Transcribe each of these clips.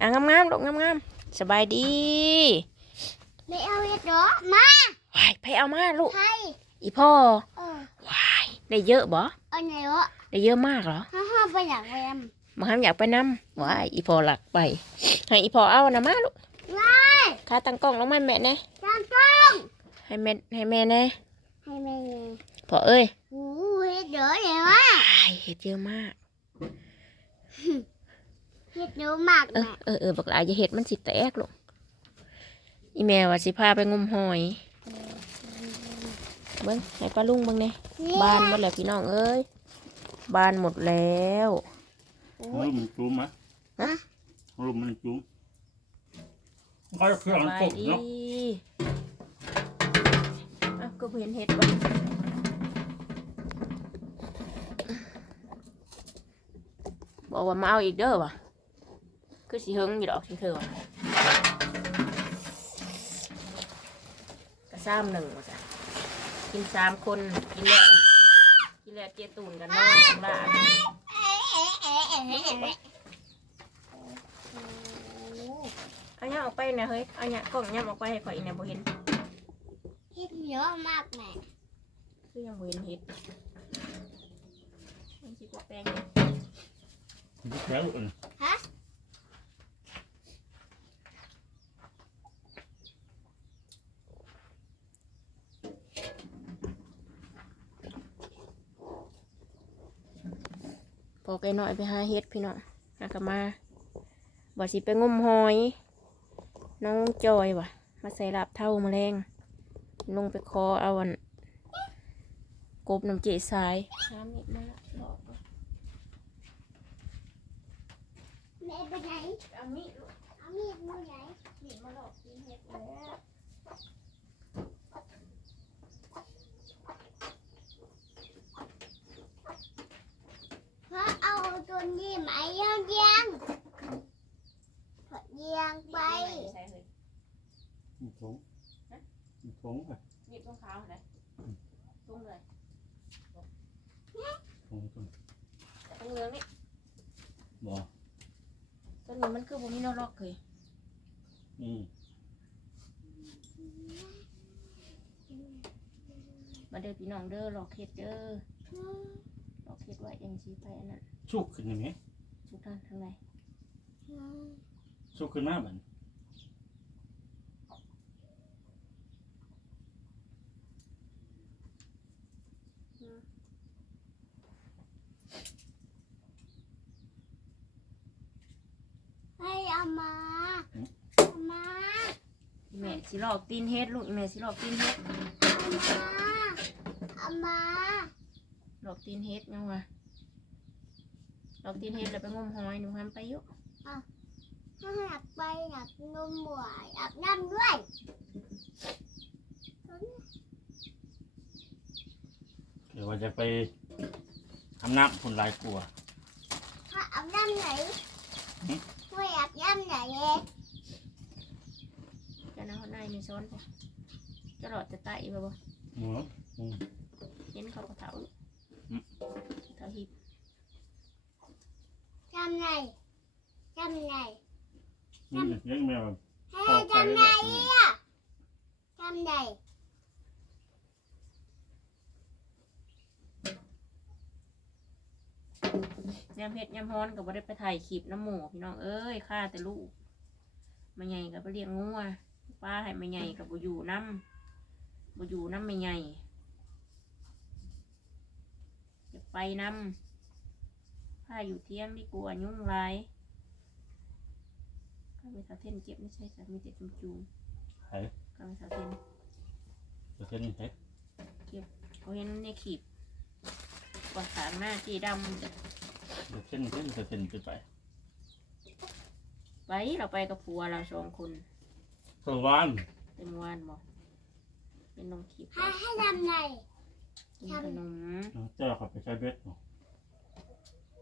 อะงามๆลูกงามๆสบายดีไม่เอาเห็ดเหรอมาว้ายไปเอามาลูกให้อีพ่อเออว้ายได้เยอะบ่เอาไหนวะได้เยอะมากเหรอฮ่าฮ่าไปอยากแรมมาห้ามอยากไปนำว้ายอีพ่อหลักไปให้อีพ่อเอานะมาลูกว้ายค่าตั้งกล้องลงมาแม่แน่จานต้องให้แม่ให้แม่แน่ให้แม่ไงพ่อเอ้ยโอ้โหเห็ดเหรอเนี่ยวะว้ายเห็ดเยอะมาก เห็ดเยอะมากเออแม่เออเออบักหลายอย่าเห็ดมันสิแตกลูกอีแม่ว่าสิพาไปงมหอย เบิ้งให้ป้าลุงเบิ้งแน่บ้านหมดแล้วพี่น้องเอ้ยบ้านหมดแล้วโอ้มันยมันจุ้มไหมฮะมันมันจุ้มก็เครื่องสบายตกดีเนาะอ้าวก็บ่เห็นเห็ดบ่บอกว่ามาเอาอีกเด้อวะ คือสิเฮงอยู่ดอกสิเธอวะกระซ้ำหนึ่งว่าจ้ะกินสามคนกินแล้วกินแล้วเจตูนกันนอนข้างล่างเอ๊ะเอ๊ะเอ๊ะเอ๊ะเอ๊ะเอ๊ะโอ้โหเอาเนี่ยออกไปนะเฮ้ยเอาเนี่ยกล้องเนี่ยออกไปให้ข่อยอีกเนี่ยบ่เห็นเห็ดเยอะมากแม่คือยังบ่เห็นเห็ดมันสิบ่แปลงเนี่ยแล้วอัน ฮะ พอ ไกลหน่อยไปหาเห็ดพี่น้องหากนมาบ่สิไปงมหอย น้องจอยว่ะ มาใส่ลาบเท่ามาแมลงลงไปคอเอาอันกบน้ำเจ๊สายน้ำนี่มาหลอกก่อนแม่ไปไหนเอามีดเอามีดมือไหนมีดมาหลอกกินเห็ดแล้ว เพราะ เอาตัวนี้ไหมยังยังพอเยียงไปใส่เฮ้ยมันถุงมันถุงไปมีดตรองขาวเลยตรงเลยถุงถุงตรงเหลืองนี่บ่ตัวนี้มันคือบ่มีแนวล็อกเลยอืมมาเด้อพี่น้องเด้อหลอกเห็ดเด้อหลอกเห็ดไว้ยังสีไปอันนั้น ชุกขึ้นยังไงทุกท่านทั้งหลายชุกขึ้นมาบัดให้เอามาเอามาอีแม่สิหลอกตีนเฮ็ดลูกอีแม่สิหลอกตีนเฮ็ดเอามาเอามาหลอกตีนเฮ็ดยังวะ หลอกตีนเฮ็ดแล้วไปงมหอยหนูทำไปอยุถ้าอยากไปอยากนมบัวอยากน้ำด้วยเดี๋ยวว่าจะไปทำน้ำคนหลายกลัว ถ้าเอาน้ำไหนหึ ไม่อยากน้ำไหนเองจะนั่งข้างในมีซ้อนปะจะหลอดจะไต่ปะบ่ หมูอืมเห็นเขาก็เถาอยู่อืมเถาหิบ น้ำไหนน้ำไหนนี่เลี้ยงแมวให้พอไปน้ำไหนแบบนี้อะน้ำไหนยำเฮ็ดยำฮ้อนก็บ่ได้ไปถ่ายคลิปน้ำหมูพี่น้องเอ้ยฆ่าแต่ลูกมาใหญ่กับไปเลี้ยงงัวป้าให้มาใหญ่กับบ่อยู่น้ำบ่อยู่น้ำไม่ใหญ่จะไปน้ำ ผ้าอยู่เที่ยงดีกว่ายุ่งหลายก็ไปสาวเทนเจ็บไม่ใช่สามีเจ็บจุ่มจูมไอ้ก็ไปสาวเทนเปอร์เซ็นต์เฮ้ยเขาเห็นในคลิปกว่าสางหน้าจีดำเปอร์เซ็นต์เฮ้ยเปอร์เซ็นต์ไปไปไปเราไปกับผัวเราสองคนสวรรค์เต็มวันบอกเป็นนมคลิปให้ให้น้ำไหนกินขนม เจ้าเขาไปใช้เบ็ดเนาะ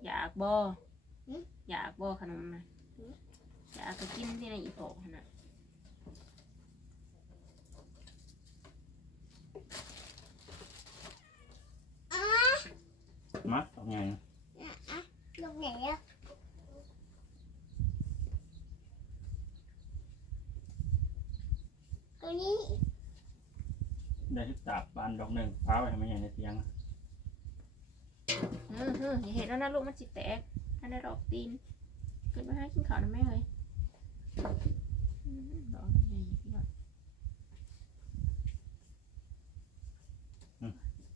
อยากบออยากบอขนมนะอยากกินที่ในอีโปะนน่ะอะมัดเอาไหนนะอ่งไหนอะตัวนี้ได้ทุกดาบปานดอกหนึ่งพ้าไปทำไมใหญ่ในเตียงอะ อฮึอย่าเห็นแล้วนะลูกมันจิตแตกอันนั้นดอกตีนขึ้นมาให้กินข้าวนะแม่เฮ้ยดอกใหญ่พี่น้อง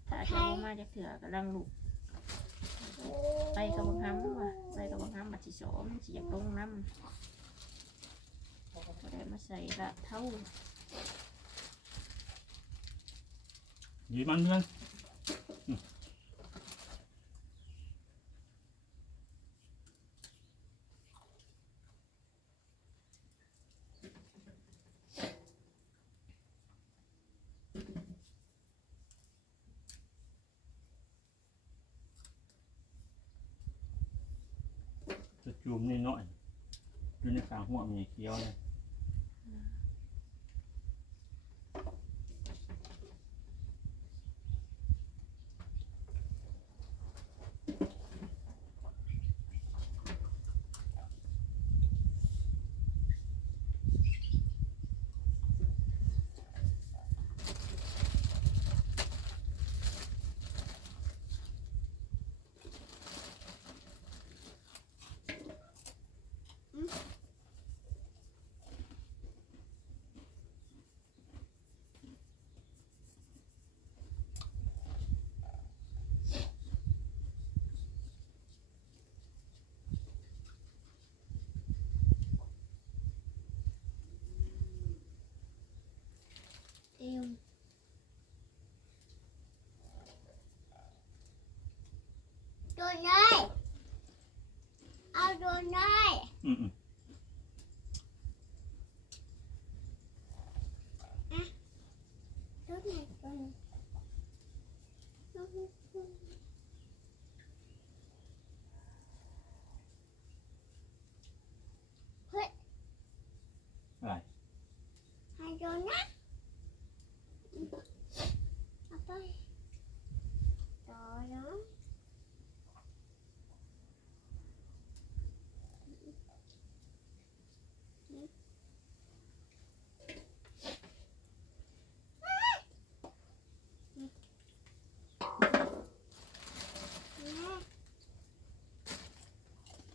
ถ้าจะมาจะเถื่อกำลังลูกไปกับบังคับว่ะไปกับบังคับมาสิโสมสิอยากลงน้ำก็ได้มาใส่ละเท่ายืมมันเพื่อน จุ่มนิดหน่อยอยู่ในกลางหัวมีเคี้ยวเลย เอวโดนเลยเอาโดนเลย อืมอืม โดนไหนโดนโดนโดนเฮ้ย อะไร ให้โดนนะเอาไปต่อเนาะ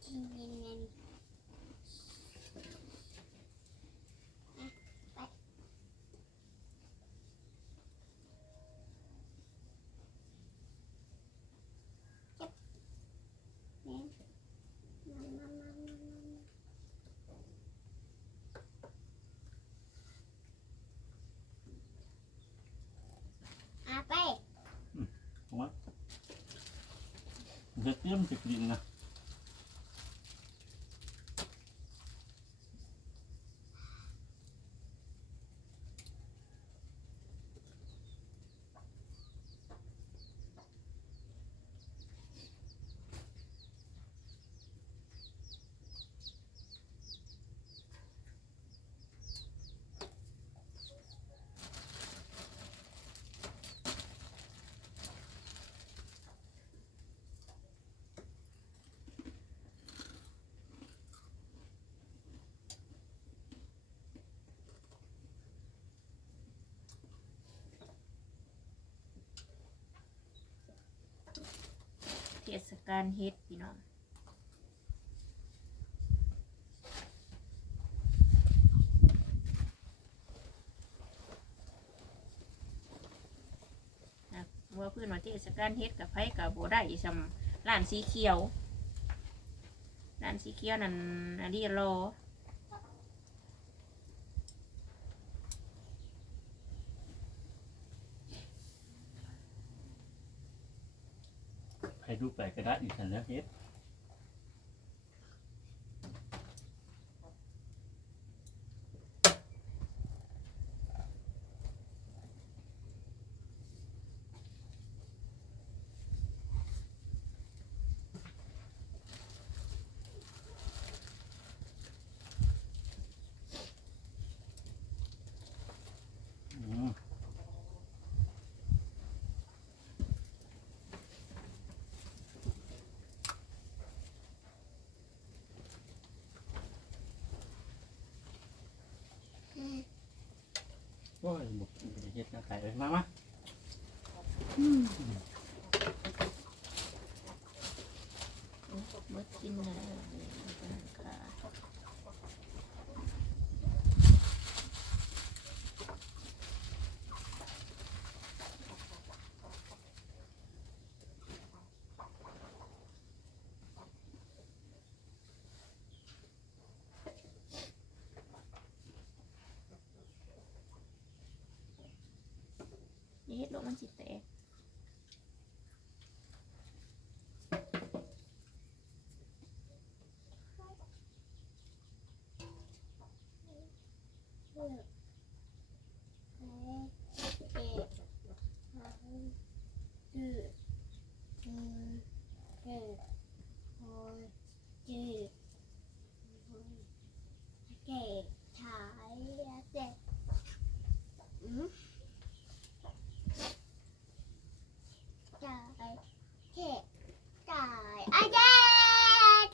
กินเงินเงินอะไปเก็บเงินมามามามามาอะไป ผมว่า จะเตรียมจะกินนะ ศกาลเฮ็ดพี่น้องว่าเพื่อนว่าเทศกาลเฮ็ดกับไผกับโบได้ซำร้านสีเขียวร้านสีเขียวนั่นอันนี้รอ ให้ดูไปก็ได้อีกสันแล้วเฮ็ด โอ้ยบุกไปเฮ็ดนะไก่เลยมามา เมื่อกินอะไรค่ะ นี่ เฮ็ดโลกมันสิแตก เลือกแพ้เอ็ดหาดื้ออืมเอ็ดโอยจืดเก๋ถ่ายเด็กอืมจ่ายเก๋จ่ายไอ้เด็ก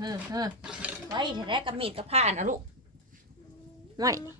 เฮ้อเฮ้อเฮ้อไว้แท้ๆกับมีดกับผ่านเอาลูกไว้เอาไม้